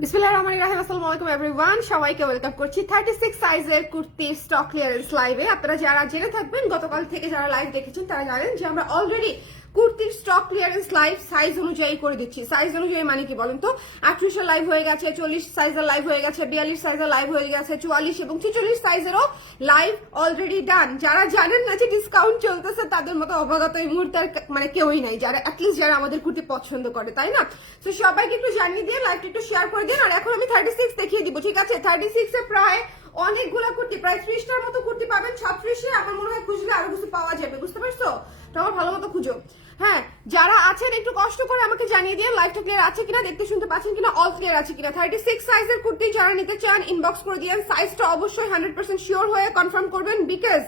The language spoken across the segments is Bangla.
বিসমিল্লাহির রহমানির রহিম। আসসালামু আলাইকুম এভরিওয়ান, সবাইকে ওয়েলকাম করছি 36 সাইজের কুর্তি স্টক ক্লিয়ারেন্স লাইভে। আপনারা যারা জেনে থাকবেন, গতকাল থেকে যারা লাইভ দেখেছেন তারা জানেন যে আমরা অলরেডি কুর্তির স্টক ক্লিয়ারেন্স লাইভ সাইজ অনুযায়ী করে দিচ্ছি। সাইজ অনুযায়ী মানে কি বলেন তো, 38 এর লাইভ হয়ে গেছে, 40 সাইজের লাইভ হয়ে গেছে, 42 সাইজের লাইভ হয়ে গেছে, 44 এবং 46 সাইজেরও লাইভ অলরেডি ডান। যারা জানেন না যে ডিসকাউন্ট চলতেছে তাদের মতো অবগত এই মুহূর্তে মানে কেউই নাই, যারা অ্যাটলিস্ট যারা আমাদের কুর্তি পছন্দ করে, তাই না? তো সবাইকে একটু জানিয়ে দিয়ে লাইভটা একটু শেয়ার করে দিন। আর এখন আমি 36 দেখিয়ে দিব, ঠিক আছে? 36 এ প্রায় অনেকগুলো কুর্তি, প্রায় 30টার মতো কুর্তি পাবেন। 36 এ আমার মনে হয় খুঁজলে আরো কিছু পাওয়া যাবে, বুঝতে পারছো? তো আমার ভালো মতো খুঁজো। হ্যাঁ, যারা আছেন একটু কষ্ট করে আমাকে জানিয়ে দিয়ে লাইভটা ক্লিয়ার আছে কিনা, দেখতে শুনতে পাচ্ছেন কিনা, অল ক্লিয়ার আছে কিনা। 36 সাইজের কুর্তি যারা নিতে চান ইনবক্স করে দিয়েন। সাইজটা অবশ্যই 100% শিওর হয়ে কনফার্ম করবেন, বিকজ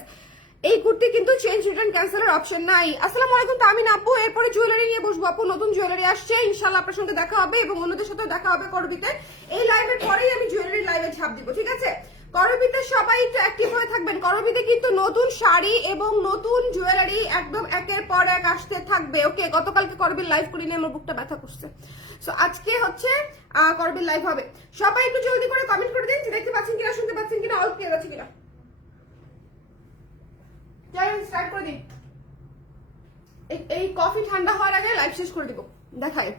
এই কুর্তি কিন্তু চেঞ্জ রিটার্ন ক্যান্সেলের অপশন নাই। আসসালামু আলাইকুম তামিন আপু, এরপরে জুয়েলারি নিয়ে বসবো আপু, নতুন জুয়েলারি আসছে, ইনশাআল্লাহ আপনার সঙ্গে দেখা হবে এবং অন্যদের সাথেও দেখা হবে করবিতে। এই লাইভের পরেই আমি জুয়েলারি লাইভে ছাপ দিব, ঠিক আছে? করবিতে সবাই একটু অ্যাক্টিভ হয়ে থাকবেন। করবিতে কিন্তু নতুন শাড়ি এবং নতুন জুয়েলারি একদম একের পর এক আসতে থাকবে। ওকে, গতকালকে করবির লাইভ করি নিয়ে আমার বুকটা ব্যথা করছে, সো আজকে হচ্ছে করবির লাইভ হবে। সবাই একটু জলদি করে কমেন্ট করে দিন যে দেখতে পাচ্ছেন কিনা, শুনতে পাচ্ছেন কিনা, অল ক্লিয়ার আছে কিনা। স্টার্ট করে দিন। এই কফি ঠান্ডা হওয়ার আগে লাইভ শেষ করে দিব। দেখাই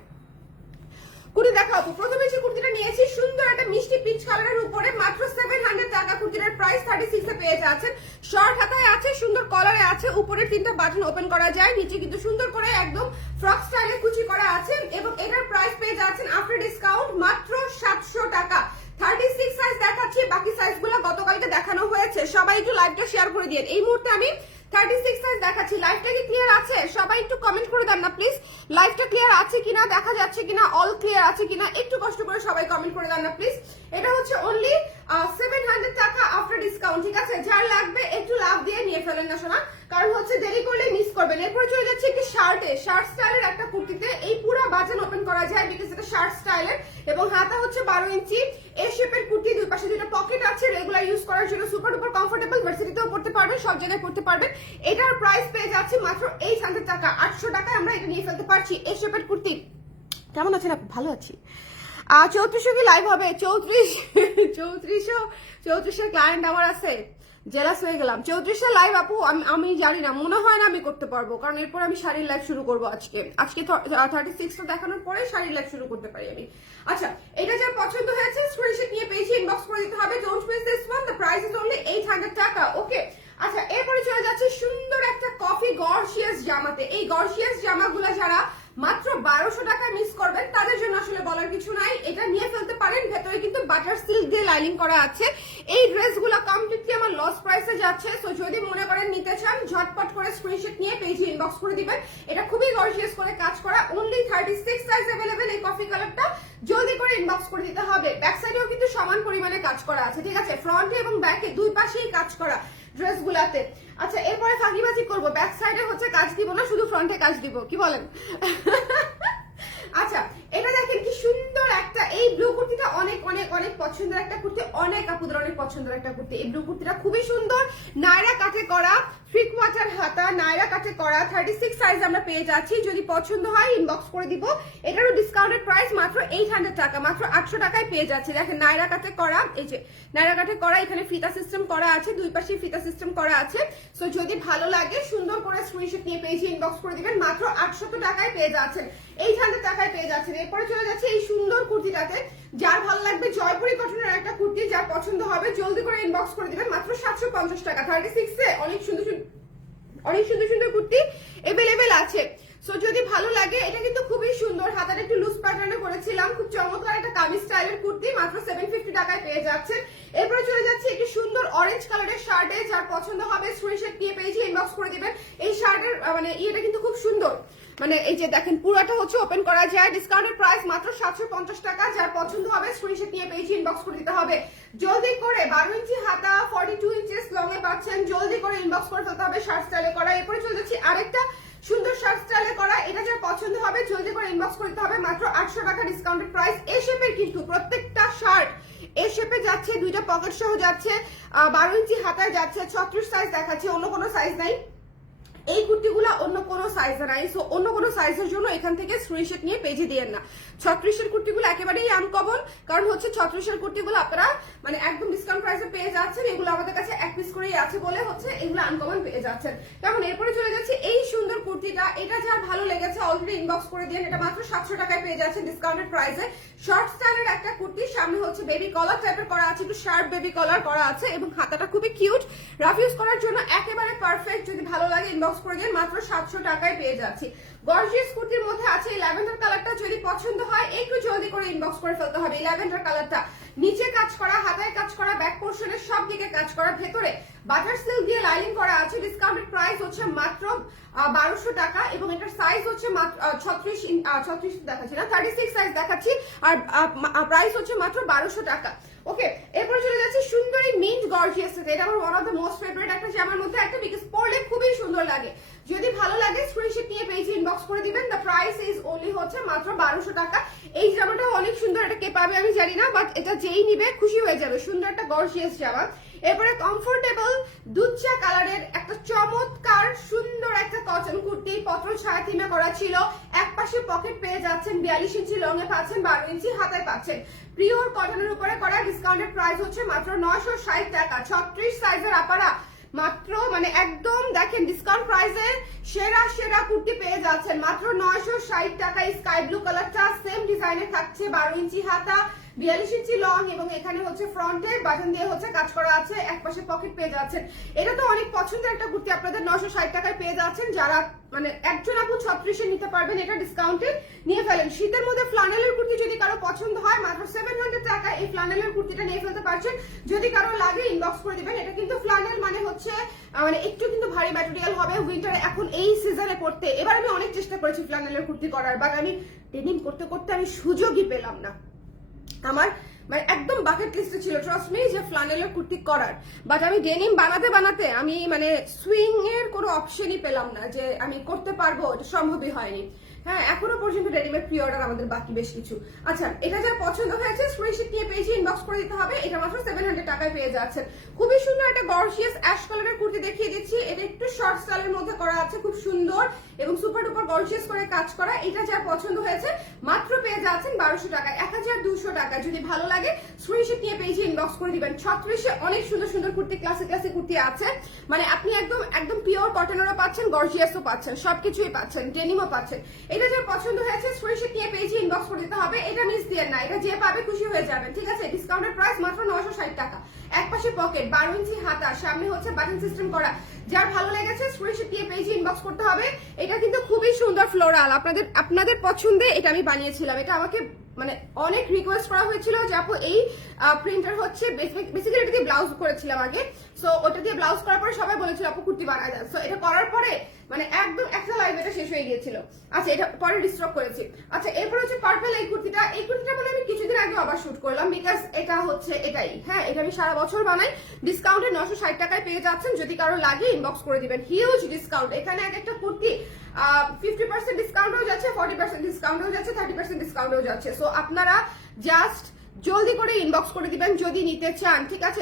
কুর্তি দেখাবো। প্রথমে যে কুর্তিটা নিয়েছি সুন্দর একটা মিষ্টি পিচ কালারের উপরে, মাত্র 700 টাকা। কুর্তিটার প্রাইস 36 এ পেয়ে যাচ্ছেন। শর্ট হাতায় আছে, সুন্দর কলারে আছে, উপরের 3টা বাটন ওপেন করা যায়, নিচে কিন্তু সুন্দর করে একদম ফ্রক স্টাইলে কুচি করা আছে এবং এটার প্রাইস পেয়ে যাচ্ছেন আফটার ডিসকাউন্ট মাত্র 700 টাকা। 36 সাইজ দেখাচ্ছি, বাকি সাইজগুলো গতকালকে দেখানো হয়েছে। সবাই একটু লাইভটা শেয়ার করে দিন। এই মুহূর্তে আমি 36 সাইজ দেখাচ্ছি। লাইভটা কি ক্লিয়ার আছে? সবাই একটু কমেন্ট করে দেন না প্লিজ, লাইভটা ক্লিয়ার আছে কিনা, দেখা যাচ্ছে কিনা, অল ক্লিয়ার আছে কিনা। একটু কষ্ট করে সবাই কমেন্ট করে দেন না প্লিজ। এটা হচ্ছে অনলি 700 টাকা আফটার ডিসকাউন্ট, ঠিক আছে? যার লাগবে একটু লাভ দিয়ে নিয়ে ফেলেন না শোনা, কারণ হচ্ছে দেরি করলে মিস করবেন। এরপরে চলে যাচ্ছে একটি শার্টে, শার্ট স্টাইলের একটা কুর্তিতে। এই পুরো বাটন ওপেন করা যায় বিকজ এটা শার্ট স্টাইলের এবং হাতা হচ্ছে 12 ইঞ্চি। এ শেপের কুর্তি, দুই পাশে দুটো পকেট আছে, রেগুলার ইউজ করার জন্য সুপার ডুপার কমফোর্টেবল, ভার্সিটিতেও পড়তে পারবেন, সব জায়গায় পড়তে পারবেন। এটার প্রাইস পেয়ে যাচ্ছে মাত্র 800 টাকা। 800 টাকায় আমরা এটা নিয়ে ফেলতে পারছি। এ শেপের কুর্তি কেমন আছেন আপনি? ভালো আছি। 3400 কি লাইভ হবে? 3400 ক্লায়েন্ট আমার আছে, জেলাস হয়ে গেলাম। 3400 লাইভ আপু আমি জানি না, মনে হয় না আমি করতে পারবো, কারণ এরপর আমি শাড়ির লাইভ শুরু করবো আজকে 36টা দেখানোর পরে শাড়ির লাইভ শুরু করতে পারি আমি। আচ্ছা, এটা যার পছন্দ হয়েছে স্ক্রিনশট নিয়ে পেজে ইনবক্স করে দিতে হবে। Don't miss this one, the price is only 800 টাকা। ওকে, আচ্ছা এরপরে চলে যাচ্ছে সুন্দর একটা কফি গর্জিয়াস জামাতে। এই গর্জিয়াস জামাগুলো যারা মাত্র 1200 টাকায় মিস করবেন তাদের জন্য আসলে বলার কিছু নাই, এটা নিয়ে ফেলতে পারেন। ভেতরে কিন্তু বাটার সিল্ক দিয়ে লাইনিং করা আছে। এই ড্রেসগুলো কমপ্লিটলি আমার লস প্রাইসে যাচ্ছে, সো যদি মনে করেন নিতে চান ঝটপট করে স্ক্রিনশট নিয়ে পেজে ইনবক্স করে দিবেন। এটা খুবই গর্জিয়াস করে কাজ করা, অনলি 36 সাইজ अवेलेबल। এই কফি কালারটা জলদি করে ইনবক্স করে দিতে হবে। ব্যাক সাইডেও কিন্তু সমান পরিমাণে কাজ করা আছে, ঠিক আছে? ফ্রন্টে এবং ব্যাকে দুই পাশেই কাজ করা ড্রেসগুলাতে। আচ্ছা এরপরে ফাঁকিবাজি করবো, ব্যাক সাইডে হচ্ছে কাজ দিব না, শুধু ফ্রন্টে কাজ দিব, কি বলেন? আচ্ছা এটা দেখেন কি সুন্দর একটা, এই ব্লু কুর্তিটা অনেক অনেক অনেক পছন্দের একটা কুর্তি, অনেক আপুদের অনেক পছন্দের একটা কুর্তি। এই ব্লু কুর্তিটা খুবই সুন্দর, নায়রা কাটে করা, থ্রি কোয়ার্টার হাতা, নায়রা কাটে করা। 36 সাইজ আমরা পেয়ে যাচ্ছি, যদি পছন্দ হয় ইনবক্স করে দিব। এটারও ডিসকাউন্টেড প্রাইস মাত্র 800 টাকা, মাত্র 800 টাকায় পেয়ে যাচ্ছে। দেখেন নায়রা কাটে করা, এই যে নায়রা কাটে করা, এখানে ফিতা সিস্টেম করা আছে, দুই পাশে ফিতা সিস্টেম করা আছে। সো যদি ভালো লাগে সুন্দর করে স্ক্রিনশট নিয়ে পেজে ইনবক্স করে দিবেন। মাত্র 800 টাকায় পেয়ে যাচ্ছেন, 800 টাকায় পেয়ে যাচ্ছেন। এরপরে চলে যাচ্ছে এই সুন্দর কুর্তিটাতে, যার ভালো লাগবে জয়পুরি কটনের একটা কুর্তি, যার পছন্দ হবে জলদি করে ইনবক্স করে দিবেন। মাত্র 750 টাকা। 36 এ অনেক সুন্দর সুন্দর কুর্তি अवेलेबल আছে। সো যদি ভালো লাগে, এটা কিন্তু খুবই সুন্দর, হাতাটা একটু লুজ প্যাটার্নে করেছিলাম, খুব চমৎকার একটা কামিজ স্টাইলের কুর্তি, মাত্র 750 টাকায় পেয়ে যাচ্ছেন। এরপরে চলে যাচ্ছে একটি সুন্দর অরেঞ্জ কালারের শার্টে, যার পছন্দ হবে স্ক্রিনশট নিয়ে পেজে ইনবক্স করে দিবেন। এই শার্টের মানে এটা কিন্তু খুব সুন্দর, মানে এই যে দেখেন পুরোটা হচ্ছে ওপেন করা যায়। ডিসকাউন্টেড প্রাইস মাত্র 750 টাকা। যার পছন্দ হবে স্ক্রিনশট নিয়ে পেজে ইনবক্স করে দিতে হবে জলদি করে। 12 ইঞ্চি হাতা, 42 ইঞ্চেস লং এ পাচ্ছেন, জলদি করে ইনবক্স করে ফেলতে হবে। শার্ট স্টাইলে করা। এরপরে চলে যাচ্ছি আরেকটা সুন্দর শার্ট স্টাইলে করা, এটা যার পছন্দ হবে জলদি করে ইনবক্স করতে হবে। মাত্র 800 টাকা ডিসকাউন্টেড প্রাইস। এই শেপের কিন্তু প্রত্যেকটা শার্ট এই শেপে যাচ্ছে, দুইটা পকেট সহ যাচ্ছে, 12 ইঞ্চি হাতায় যাচ্ছে, 36 সাইজ দেখাচ্ছে, অন্য কোনো সাইজ নাই। এই কুর্তিগুলো অন্য কোনো সাইজে নাই, সো অন্য কোনো সাইজের জন্য এখান থেকে স্ক্রিনশট নিয়ে পেজে দিয়েন না। 36 এর কুর্তিগুলো একেবারেই আনকমন, কারণ হচ্ছে 36 এর কুর্তিগুলো আপনারা মানে একদম ডিসকাউন্ট প্রাইসে পেয়ে যাচ্ছেন। এগুলো আমাদের কাছে এক পিস করেই আছে বলে হচ্ছে এগুলো আনকমন পেয়ে যাচ্ছেন। তেমন এরপরে চলে যাচ্ছে এই সুন্দর কুর্তিটা, এটা যার ভালো লেগেছে অলরেডি ইনবক্স করে দিন। এটা মাত্র 700 টাকায় পেয়ে যাচ্ছেন ডিসকাউন্টেড প্রাইসে। শর্ট স্টাইলের একটা কুর্তি, সামনে হচ্ছে বেবি কলার টাইপের করা আছে, একটু শার্প বেবি কলার করা আছে এবং হাতাটা খুবই কিউট, রাফ ইউজ করার জন্য একেবারে পারফেক্ট। যদি ভালো লাগে ইনবক্স করে দিন, মাত্র 700 টাকায় পেয়ে যাচ্ছি। গর্জিয়াস কুর্তির মধ্যে আছে এই ল্যাভেন্ডার কালারটা, যদি পছন্দ হয় একটু জলদি করে ইনবক্স করে ফেলতে হবে। এই ল্যাভেন্ডার কালারটা নিচে কাজ করা, হাতায় কাজ করা, ব্যাক পোর্শনের সব দিকে কাজ করা, ভেতরে বাটার সিল্ক দিয়ে লাইনিং করা আছে। ডিসকাউন্টেড প্রাইস হচ্ছে মাত্র 1200 টাকা এবং এটার সাইজ হচ্ছে মাত্র 36 দেখাচ্ছি না, 36 সাইজ দেখাচ্ছি, আর প্রাইস হচ্ছে মাত্র 1200 টাকা। ওকে, এরপরে চলে যাচ্ছে সুন্দরী মিন্ট গর্জিয়াস। এটা আমার one of the most favourite একটা জামার মধ্যে একটা, বিকজ পরলে খুবই সুন্দর লাগে। যদি ভালো লাগে স্ক্রিনশট নিয়ে পেজে ইনবক্স করে দিবেন। দ্য প্রাইস ইজ ওনলি হচ্ছে মাত্র 1200 টাকা। এই জামাটাও অনেক সুন্দর, এটা কে পাবে আমি জানি না, বাট এটা যেই নিবে খুশি হয়ে যাবে। সুন্দর একটা গর্জিয়াস জামা। এরপরে কমফোর্টেবল দুধ চা কালারের একটা চমৎকার সুন্দর একটা কটন কুর্তি, পত্র ছায়া থিমে করা ছিল। এক পাশে পকেট পেয়ে যাচ্ছেন, 42 ইঞ্চি লং এ পাচ্ছেন, 12 ইঞ্চি হাতায় পাচ্ছেন। পিওর কটনের উপরে করা, ডিসকাউন্টেড প্রাইস হচ্ছে মাত্র 960 টাকা। 36 সাইজের আপারা মাত্র মানে একদম দেখেন ডিসকাউন্ট প্রাইসে সেরা সেরা কুর্তি পেয়ে যাচ্ছেন মাত্র 960 টাকায়। স্কাই ব্লু কালারটা সেম ডিজাইনে থাকছে, 12 ইঞ্চি হাতা, 42 ইঞ্চি লং এবং এখানে হচ্ছে ফ্রন্টে বাটন দিয়ে হচ্ছে কাজ করা আছে, এক পাশে পকেট পেয়ে যাচ্ছেন। এটা তো অনেক পছন্দের একটা কুর্তি, আপনাদের 960 টাকায় পেয়ে যাচ্ছেন। যারা মানে একজন আপু 36 নিতে পারবেন, এটা ডিসকাউন্টে নিয়ে ফেলেন। শীতের মধ্যে ফ্লানেলের কুর্তি যদি কারো পছন্দ হয়, মাত্র 700 টাকা এই ফ্লানেলের কুর্তিটা নিয়ে ফেলতে পারছেন। যদি কারো লাগে ইনবক্স করে দিবেন। এটা কিন্তু ফ্লানেল মানে হচ্ছে মানে একটু কিন্তু ভারী ম্যাটেরিয়াল হবে উইন্টারে, এখন এই সিজনে পড়তে। এবার আমি অনেক চেষ্টা করেছি ফ্লানেলের কুর্তি করার, বাট আমি ডেনিম করতে করতে আমি সুযোগই পেলাম না। আমার মানে একদম বাকেট লিস্টে ছিল ট্রাস্ট মি যে ফ্লানেলের কুর্তি করার, বাট আমি ডেনিম বানাতে বানাতে আমি মানে সুইং এর কোনো অপশনই পেলাম না যে আমি করতে পারবো, এটা সম্ভবই হয়নি। হ্যাঁ, এখনো পর্যন্ত ডেনিমের প্রি অর্ডার আমাদের বাকি বেশ কিছু। আচ্ছা, এটা যা পছন্দ হয়েছে স্ক্রিনশট নিয়ে পেজে ইনবক্স করে দিতে হবে। এটা মাত্র 700 টাকায় পেয়ে যাচ্ছেন। খুবই সুন্দর একটা গর্জিয়াস অ্যাশ কালারের কুর্তি দেখিয়ে দিচ্ছি। এটা একটু শর্ট স্টাইলের মধ্যে করা আছে, খুব সুন্দর এবং সুপার ডুপার গর্জিয়াস করে কাজ করা। এটা যা পছন্দ হয়েছে মাত্র পেয়ে যাচ্ছেন 1200 টাকায়, 1200 টাকা। যদি ভালো লাগে স্ক্রিনশট নিয়ে পেজে ইনবক্স করে দিবেন। 36 অনেক সুন্দর সুন্দর কুর্তি, ক্লাসিক ক্লাসিক কুর্তি আছে, মানে আপনি একদম একদম পিওর কটনেরও পাচ্ছেন, গর্জিয়াসও পাচ্ছেন, সবকিছুই পাচ্ছেন, ডেনিমও পাচ্ছেন। এটা যা পছন্দ হয়েছে স্ক্রিনশট নিয়ে পেজে ইনবক্স করে দিতে হবে। এটা মিস দিয়েন না, এটা যে পাবে খুশি হয়ে যাবেন, ঠিক আছে? ডিসকাউন্টেড প্রাইস মাত্র 960 টাকা। এক পাশে পকেট, 12 ইঞ্চি হাতা, সামনে হচ্ছে বাটন সিস্টেম করা। যার ভালো লেগেছে স্ক্রিনশট নিয়ে পেজে ইনবক্স করতে হবে। এটা কিন্তু খুবই সুন্দর ফ্লোরাল, আপনাদের পছন্দে এটা আমি বানিয়েছিলাম। এটা আমাকে মানে অনেক রিকোয়েস্ট করা হয়েছিল যে আপু এই প্রিন্টার হচ্ছে বেসিক্যালি এটা দিয়ে ব্লাউজ করেছিলাম আগে, সো ওটা দিয়ে ব্লাউজ করার পরে সবাই বলেছিল আপু কুর্তি বানায় দেন। সো এটা করার পরে মানে একদম একটা লাইভ এটা শেষ হয়ে গিয়েছিল। আচ্ছা, এটা পরে রিস্টক করেছি। আচ্ছা, এরপর হচ্ছে পার্পল এই কুর্তিটা বলে আমি কিছুদিন আগে আবার শুট করলাম, বিকজ এটা হচ্ছে এটাই। হ্যাঁ, এটা আমি সারা বছর বানাই। ডিসকাউন্টে 960 টাকায় পেয়ে যাচ্ছেন। যদি কারো লাগে ইনবক্স করে দিবেন। হিউজ ডিসকাউন্ট, এখানে এক একটা কুর্তি 50% ডিসকাউন্টও যাচ্ছে, 40% ডিসকাউন্টও যাচ্ছে, 30% ডিসকাউন্টও যাচ্ছে। সো আপনারা জাস্ট জলদি করে ইনবক্স করে দিবেন যদি নিতে চান, ঠিক আছে?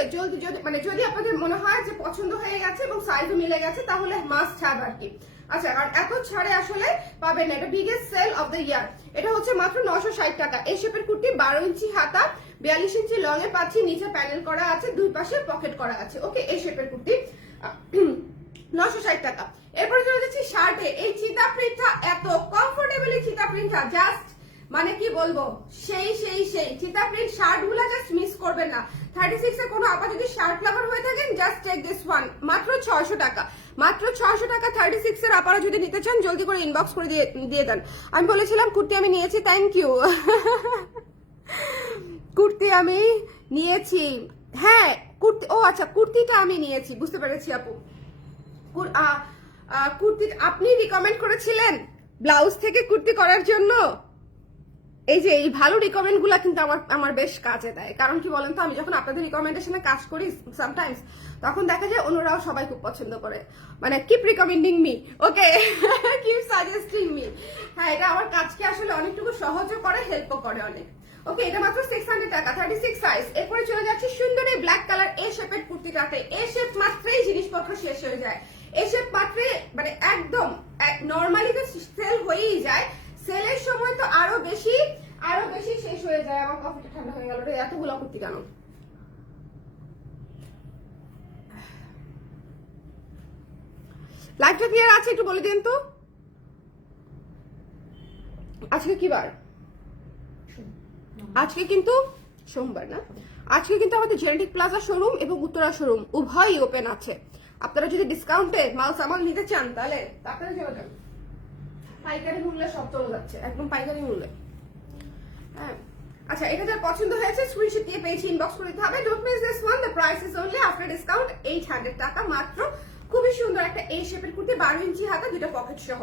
যদি আপনাদের মনে হয় যে পছন্দ হয়ে গেছে এবং সাইজও মিলে গেছে, তাহলে মাস্ট ছাড় আর কি। আচ্ছা, কারণ এত ছাড়ে আসলে পাবেন না। এটা biggest sale of the year. এটা হচ্ছে মাত্র 960 টাকা। এই শেপের কুর্তি, 12 ইঞ্চি হাতা, 42 ইঞ্চি লং এ পাচ্ছি, নিচে প্যানেল করা আছে, দুই পাশে পকেট করা আছে। ওকে, এই শেপের কুর্তি 960 টাকা। এরপরে চলে যাচ্ছি শার্টে। এই চিতা প্রিন্টটা এত কমফোর্টেবল, এই চিতা প্রিন্টটা জাস্ট মানে কি বলবো, সেই চিতা প্রিন্ট শার্ট গুলা জাস্ট মিস করবেন না। 36 এ কোনো আপা যদি শার্ট লাভার হয়ে থাকেন, জাস্ট টেক দিস ওয়ান, মাত্র 600 টাকা। মাত্র 600 টাকা 36 এর আপারা যদি নিতে চান জলদি করে ইনবক্স করে দিয়ে দেন। আমি বলেছিলাম কুর্তি আমি নিয়েছি, থ্যাংক ইউ। কুর্তি আমি নিয়েছি, হ্যাঁ কুর্তি, ও আচ্ছা কুর্তিটা আমি নিয়েছি, বুঝতে পেরেছি আপু। কুর্তি আপনি রিকমেন্ড করেছিলেন ব্লাউজ থেকে কুর্তি করার জন্য। এই যে এই ভালো রিকমেন্ড গুলা কিন্তু আমার বেশ কাজে দেয়। কারণ কি বলেন তো, আমি যখন আপনাদের রিকমেন্ডেশনে কাজ করি সামটাইমস, তখন দেখা যায় অন্যরাও সবাই খুব পছন্দ করে, মানে কিপ রিকমেন্ডিং মি, ওকে, কিপ সাজেস্টিং মি। হ্যাঁ, এটা আমার কাজকে আসলে অনেকটুকু সহজও করে, হেল্পও করে অনেক। ওকে, এটা মাত্র 600 টাকা, 36 সাইজ। এরপরে চলে যাচ্ছে সুন্দর এই ব্ল্যাক কালার এ শেপের কুর্তিটাতে। এ শেপ মাত্রই জিনিসপত্র শেষ হয়ে যায়। এসে পাত্রে মানে একদম নর্মালি তো সেল হয়েই যায়, সেলের সময় তো আরো বেশি শেষ হয়ে যায়। আমার কফিটা ঠান্ডা হয়ে গেল রে, এতগুলো কুর্তি কেন? লাইভটা ক্লিয়ার আছে একটু বলে দিন তো। আজকে কি বার? আজকে কিন্তু সোমবার না, আজকে কিন্তু আমাদের জেনেটিক প্লাজা শোরুম এবং উত্তরা শোরুম উভয়ই ওপেন আছে। আপনারা যদি ডিসকাউন্টে মাল সামাল নিতে চান তাহলে তাড়াতাড়ি চলে যান, পাইকারি মূল্যে সব চলে যাচ্ছে, একদম পাইকারি মূল্যে। হ্যাঁ আচ্ছা, এটা যার পছন্দ হয়েছে স্ক্রিনশট দিয়ে পেয়েছি, ইনবক্স করে দিতে হবে। Don't miss this one, the price is only after discount 800 টাকা মাত্র। খুবই সুন্দর একটা এই শেপের কুর্তি, 12 ইঞ্চি হাতা, দুটো পকেট সহ।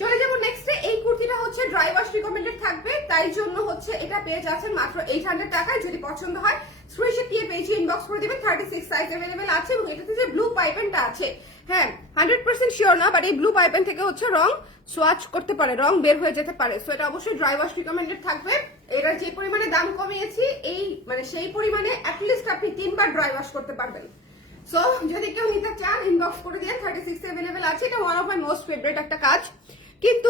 চলে যাবো নেক্সটে। এই কুর্তিটা হচ্ছে ড্রাই ওয়াশ রিকমেন্ডেড থাকবে, তাই জন্য হচ্ছে এটা পেয়ে যাচ্ছেন মাত্র 800 টাকায়। যদি পছন্দ হয় স্ক্রিনশট দিয়ে পেয়েছি, ইনবক্স করে দিবেন। 36 সাইজ अवेलेबल আছে এবং এটাতে যে ব্লু পাইপেনটা আছে, হ্যাঁ 100% শিওর না, বাট এই ব্লু পাইপেন থেকে হচ্ছে রং সোয়াচ করতে পারে, রং বের হয়ে যেতে পারে। সো এটা অবশ্যই ড্রাই ওয়াশ রিকমেন্ডেড থাকবে। এটার যে পরিমাণে দাম কমিয়েছি, এই মানে সেই পরিমাণে অ্যাটলিস্ট আপনি 3 বার ড্রাই ওয়াশ করতে পারবেন। সো যদি কেউ নিতে চান ইনবক্স করে দিয়ে, 36 अवेलेबल আছে। এটা one of my most favourite একটা কাজ, কিন্তু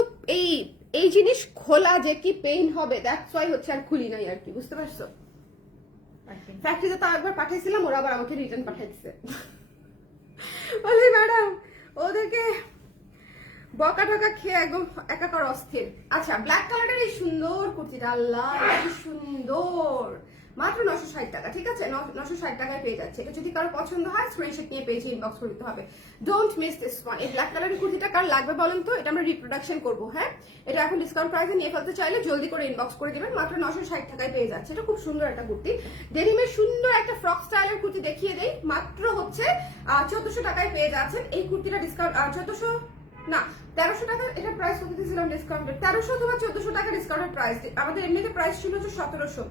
এই জিনিস খোলা যে কি পেইন হবে, দ্যাটস ওয়াই হচ্ছে আর খুলি নাই আর কি, বুঝতে পারছো? ফ্যাক্টরিতে তো একবার পাঠিয়েছিলাম, ওরা আবার আমাকে রিটার্ন পাঠাইছে। বলি ম্যাডাম ওদেরকে বকা টকা খেয়ে একদম একাকার অস্থির। আচ্ছা, ব্ল্যাক কালারের এই সুন্দর কুর্তিটা, আল্লাহ কি সুন্দর, মাত্র 960 টাকা। ঠিক আছে, 960 টাকায় পেয়ে যাচ্ছে। এটা যদি কারো পছন্দ হয় স্ক্রিনশট নিয়ে পেজে ইনবক্স করে দিতে হবে। Don't miss this one. এই ব্ল্যাক কালারের কুর্তিটা কার লাগবে বলেন তো? এটা আমরা রিপ্রোডাকশন করবো। হ্যাঁ, এটা এখন ডিসকাউন্ট প্রাইসে নিয়ে ফেলতে চাইলে জলদি করে ইনবক্স করে দিবেন, মাত্র 960 টাকায় পেয়ে যাচ্ছে। এটা খুব সুন্দর একটা কুর্তি, ডেনিমের সুন্দর একটা ফ্রক স্টাইলের কুর্তি দেখিয়ে দেই, মাত্র হচ্ছে 1400 টাকায় পেয়ে যাচ্ছেন এই কুর্তিটা। ডিসকাউন্ট 1400 না 1300 টাকা এটা প্রাইস কত দিয়েছিলাম ডিসকাউন্টে, 1300 অথবা 1400 টাকা ডিসকাউন্টের প্রাইস। আমাদের এমনিতে প্রাইস ছিল হচ্ছে 1700,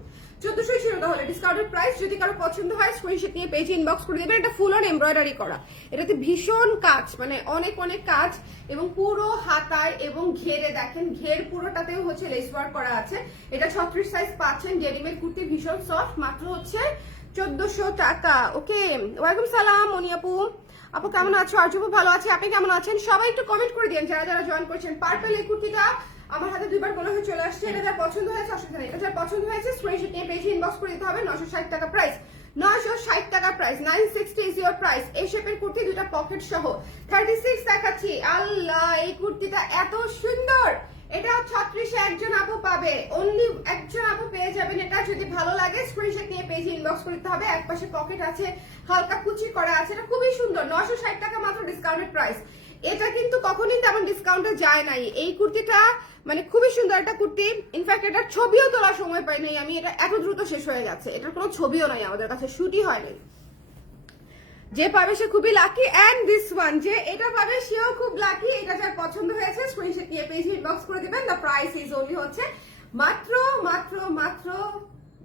1400 ছিল তাহলে ডিসকাউন্টের প্রাইস। যদি কারো পছন্দ হয় স্ক্রিনশট নিয়ে পেজে ইনবক্স করে দেবেন। এটা ফুল অন এমব্রয়ডারি করা, এটাতে ভীষণ কাজ, মানে অনেক অনেক কাজ, এবং পুরো হাতায় এবং ঘেরে দেখেন, ঘের পুরোটাতেও হচ্ছে লেস ওয়ার্ক করা আছে। এটা 36 সাইজ পাচ্ছেন, ডেনিমের কুর্তি, ভীষণ সফট, মাত্র হচ্ছে 1400 টাকা। ওকে, ওয়ালাইকুম সালাম মনি আপু। আপু কেমন আছো? আর্যপু ভালো আছে, আপনি কেমন আছেন? সবাই একটু কমেন্ট করে দিন যারা যারা জয়েন করছেন। পার্পল এই কুর্তিটা আমার হাতে 2 বার বলা হয়ে চলে আসছে। এটা যার পছন্দ হয়েছে অসুবিধা নেই, এটা যার পছন্দ হয়েছে স্ক্রিনশট নিয়ে পেজে ইনবক্স করে দিতে হবে। 960 টাকা প্রাইস, 960 টাকা প্রাইস, 960 ইজ ইওর প্রাইস। এই শেপের কুর্তি, দুটো পকেট সহ। 36 দেখাচ্ছি। আল্লাহ এই কুর্তিটা এত সুন্দর, এটা 36 একজন আপু পাবে, অনলি একজন আপু পেয়ে যাবেন এটা। যদি ভালো লাগে স্ক্রিনশট নিয়ে পেজে ইনবক্স করতে হবে। এক পাশে পকেট আছে, হালকা কুচি করা আছে, এটা খুবই সুন্দর। 960 টাকা মাত্র ডিসকাউন্টেড প্রাইস। এটা কিন্তু কখনোই তেমন ডিসকাউন্টে যায় নাই। এই কুর্তিটা মানে খুবই সুন্দর একটা কুর্তি, ইনফ্যাক্ট এটার ছবিও তোলার সময় পাই নাই আমি, এটা এত দ্রুত শেষ হয়ে গেছে। এটার কোনো ছবিও নাই আমাদের কাছে, শুটই হয়নি। যে পাবে সে খুবই লাকি, এন্ড দিস ওয়ান যে এটা পাবে সেও খুব লাকি। এটা যার পছন্দ হয়েছে স্ক্রিনশট নিয়ে পেজে ইনবক্স করে দিবেন। দ্য প্রাইস ইজ অনলি হচ্ছে মাত্র মাত্র মাত্র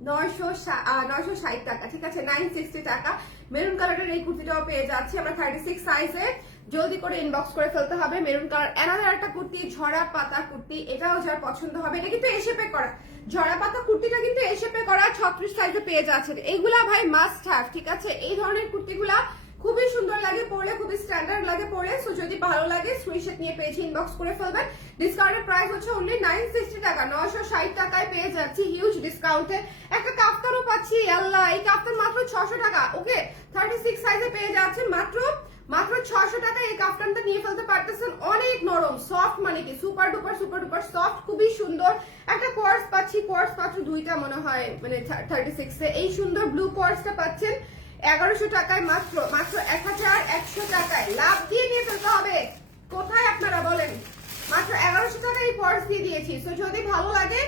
960 টাকা। ঠিক আছে, 960 টাকা। মেরুন কালারের এই কুর্তিটাও পেয়ে যাচ্ছে আমরা 36 সাইজে। জলদি করে ইনবক্স করে ফেলতে হবে। মেরুন কালার অ্যানাদার একটা কুর্তি, ঝরা পাতা কুর্তি, এটাও যার পছন্দ হবে। এটা কিন্তু এ শেপে করা, ঝরা পাতা কুর্তিটা কিন্তু এ শেপে করা, 36 সাইজে পেয়ে যাচ্ছে। এইগুলা ভাই মাস্ট হ্যাভ। ঠিক আছে, এই ধরনের কুর্তিগুলা খুবই সুন্দর লাগে পরলে, খুবই স্ট্যান্ডার্ড লাগে পরলে। সো যদি ভালো লাগে স্ক্রিনশট নিয়ে পেজে ইনবক্স করে ফেলবেন। ডিসকাউন্টের প্রাইস হচ্ছে অনলি 960 টাকা, 960 টাকায় পেয়ে যাচ্ছি হিউজ ডিসকাউন্টে। একটা কাফতানও পাচ্ছি, আল্লাহ এই কাফতান মাত্র 600 টাকা। ওকে, 36 সাইজে পেয়ে যাচ্ছেন মাত্র 600 টাকা। এই কাফতানটা নিয়ে ফেলতে পারতেছেন, অনেক নরম সফট, মানে কি সুপার ডুপার সফট, খুবই সুন্দর। একটা কোয়ার্স পাচ্ছি, কোয়ার্স মাত্র 2টা মনে হয়, মানে 36 এ এই সুন্দর ব্লু কোয়ার্সটা পাচ্ছেন 1100 টাকায়, মাত্র 1100 টাকায়। লাভ দিয়ে নিয়ে ফেলতে হবে, কোথায় আপনারা বলেন? মাত্র 1100 টাকায় এই কোয়ার্স দিয়ে দিয়েছি। সো যদি ভালো লাগে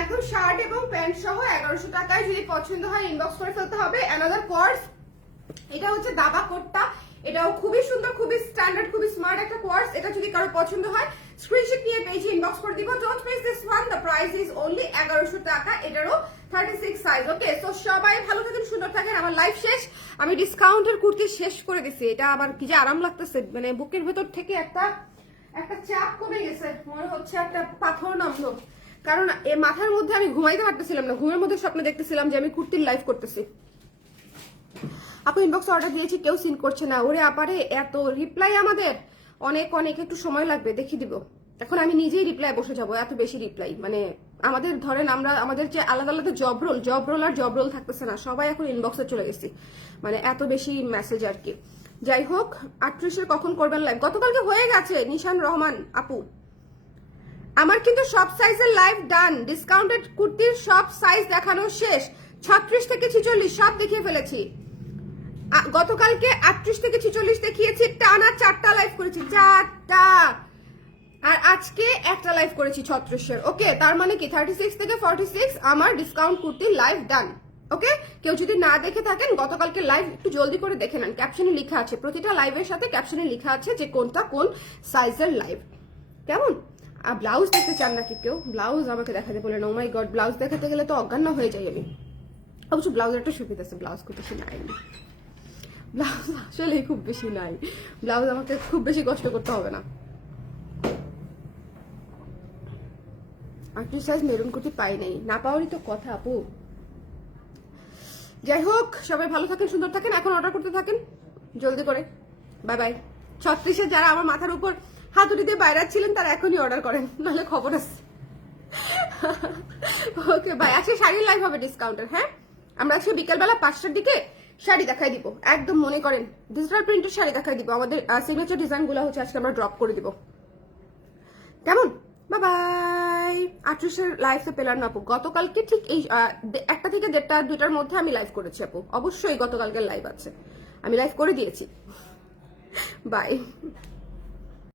একদম শার্ট এবং প্যান্ট সহ 1100 টাকায়, যদি পছন্দ হয় ইনবক্স করে ফেলতে হবে। অ্যানাদার কোয়ার্স, এটা হচ্ছে দাবা কোটটা, এটাও খুবই সুন্দর, খুবই স্ট্যান্ডার্ড, খুবই স্মার্ট একটা কোয়ার্স। এটা যদি কারো পছন্দ হয় স্ক্রিনশট নিয়ে পেজে ইনবক্স করে দিব। Don't miss this one, the price is only 1100 টাকা। এটারও 36 সাইজ। ওকে, সো সবাই ভালো থাকেন, সুন্দর থাকেন। আমার লাইফ শেষ, আমি ডিসকাউন্টের কুর্তি শেষ করে দিছি। এটা আবার কি যে আরাম লাগতেছে, মানে বুকের ভেতর থেকে একটা চাপ কমে গেছে, মনে হচ্ছে একটা পাথর নামলো। কারণ এই মাথার মধ্যে আমি ঘুমাইতে পারতেছিলাম না, ঘুমের মধ্যে স্বপ্নে দেখতেছিলাম যে আমি কুর্তির লাইভ করতেছি। আপু ইনবক্স অর্ডার দিয়েছি, কেউ সিন করছে না। ওরে আপারে এত রিপ্লাই আমাদের, অনেক অনেক একটু সময় লাগবে, দেখিয়ে দিব। এখন আমি নিজেই রিপ্লাই বসে যাবো, এত বেশি রিপ্লাই। মানে আমাদের ধরেন আমরা আমাদের যে আলাদা আলাদা জব রোল থাকতেছে না, সবাই এখন ইনবক্সে চলে গেছি, মানে এত বেশি মেসেজ আর কি। যাই হোক, 38-এর কখন করবেন লাইভ? গতকালকে হয়ে গেছে নিশান রহমান আপু। আমার কিন্তু সব সাইজের লাইভ ডান, ডিসকাউন্টেড কুর্তির সব সাইজ দেখানো শেষ। 36 থেকে 46 সব দেখিয়ে ফেলেছি। গতকালকে 38 থেকে 46 দেখিয়েছি, টানা 4টা লাইভ করেছি, 4টা। আর আজকে একটা লাইভ করেছি 36-এর। ওকে, তার মানে কি 36 থেকে 46 আমার ডিসকাউন্ট কুর্তির লাইভ ডান। ওকে, কেউ যদি না দেখে থাকেন গতকালকে লাইভ একটু জলদি করে দেখে নেন, ক্যাপশনে লেখা আছে, প্রতিটা লাইভের সাথে ক্যাপশনে লেখা আছে যে কোনটা কোন সাইজের লাইভ। কেমন? আর ব্লাউজ দেখতে চান নাকি কেউ? ব্লাউজ আমাকে দেখাতে বলেন। ও মাই গড, ব্লাউজ দেখাতে গেলে তো অজ্ঞান হয়ে যাই আমি। অবশ্য ব্লাউজের একটা সুবিধা আছে, ব্লাউজ খুব বেশি নাই, ব্লাউজ আসলে খুব বেশি নাই, ব্লাউজ আমাকে খুব বেশি কষ্ট করতে হবে না। 38 সাইজ মেরুন কুর্তি পাই নাই, না পাওয়ারই তো কথা আপু। যাই হোক, সবাই ভালো থাকেন, সুন্দর থাকেন, এখন অর্ডার করতে থাকেন জলদি করে। Bye bye. 36-এ যারা আমার মাথার উপর হাতুড়ি দিয়ে বাইরে ছিলেন তারা এখনই অর্ডার করেন, নাহলে খবর আছে। Okay bye. আজকে শাড়ির লাইভ হবে ডিসকাউন্টের। হ্যাঁ, আমরা আজকে বিকেলবেলা 5টার দিকে শাড়ি দেখাই দিব, একদম মনে করেন ডিজিটাল প্রিন্টের শাড়ি দেখাই দিব। আমাদের সিগনেচার ডিজাইন গুলো হচ্ছে আজকে আমরা ড্রপ করে দিব। কেমন? Bye bye. 38-এর লাইভে পেলাম না আপু, গতকালকে ঠিক এই 1টা থেকে 1:30 2টার মধ্যে আমি লাইভ করেছি আপু, অবশ্যই গতকালকের লাইভ আছে, আমি লাইভ করে দিয়েছি। বাই।